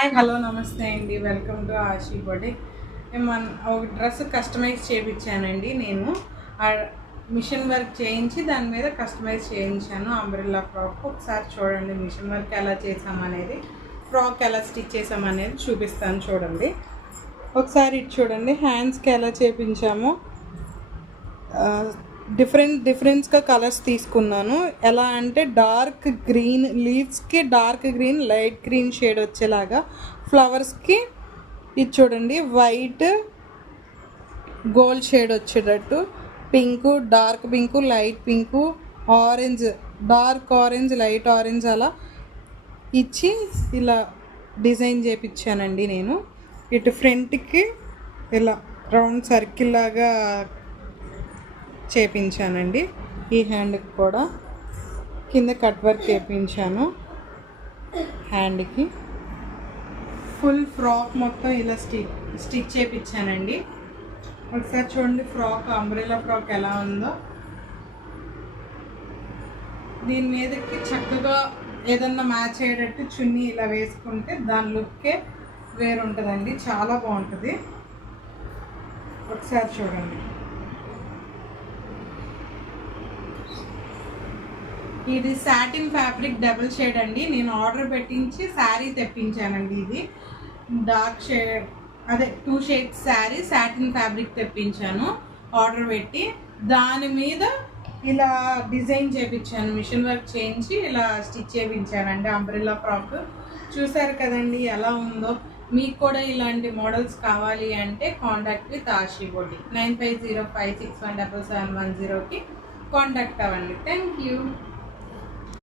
Hi hello నమస్తే అండి. Welcome to Ashi boutique. ఒక డ్రెస్ కస్టమైజ్ చేయించానండి. నేను ఆ మిషన్ వర్క్ చేయించి దాని మీద కస్టమైజ్ చేయించాను. అంబ్రెల్లా ఫ్రాక్ ఒకసారి చూడండి. మిషన్ వర్క్ ఎలా చేసామనేది, ఫ్రాక్ ఎలా స్టిచ్ చేసామనేది చూపిస్తాను చూడండి. ఒకసారి ఇటు చూడండి. హ్యాండ్స్కి ఎలా చేయించామో డిఫరెన్స్గా కలర్స్ తీసుకున్నాను. ఎలా అంటే డార్క్ గ్రీన్, లీవ్స్కి dark green, light green shade వచ్చేలాగా, ఫ్లవర్స్కి ఇది చూడండి వైట్ గోల్డ్ షేడ్ వచ్చేటట్టు, pink, dark pink, light pink, orange, dark orange, light orange అలా ఇచ్చి ఇలా డిజైన్ చేయించానండి నేను. ఇటు ఫ్రంట్కి ఇలా రౌండ్ సర్కిల్ లాగా చేపించానండి. ఈ హ్యాండ్కి కూడా కింద కట్ వర్క్ చేయించాను. హ్యాండ్కి ఫుల్ ఫ్రాక్ మొత్తం ఇలా స్టిచ్ చేయించానండి. ఒకసారి చూడండి ఫ్రాక్, అంబ్రెల్లా ఫ్రాక్ ఎలా ఉందో. దీని మీదకి చక్కగా ఏదన్నా మ్యాచ్ అయ్యేటట్టు చున్నీ ఇలా వేసుకుంటే దాని లుక్కే వేరుంటుందండి. చాలా బాగుంటుంది. ఒకసారి చూడండి. ఇది సాటిన్ ఫ్యాబ్రిక్ డబుల్ షేడ్ అండి. నేను ఆర్డర్ పెట్టించి శారీ తెప్పించానండి. ఇది డార్క్ షేడ్, అదే 2 షేడ్స్ శారీ సాటిన్ ఫ్యాబ్రిక్ తెప్పించాను ఆర్డర్ పెట్టి. దాని మీద ఇలా డిజైన్ చేయించాను, మిషన్ వర్క్ చేయించి ఇలా స్టిచ్ చేయించానండి అంబ్రెల్లా ఫ్రాక్. చూసారు కదండి ఎలా ఉందో. మీకు కూడా ఇలాంటి మోడల్స్ కావాలి అంటే కాంటాక్ట్ విత్ ఆషీ బొటిక్. 9505617710కి కాంటాక్ట్ అవ్వండి. Thank you.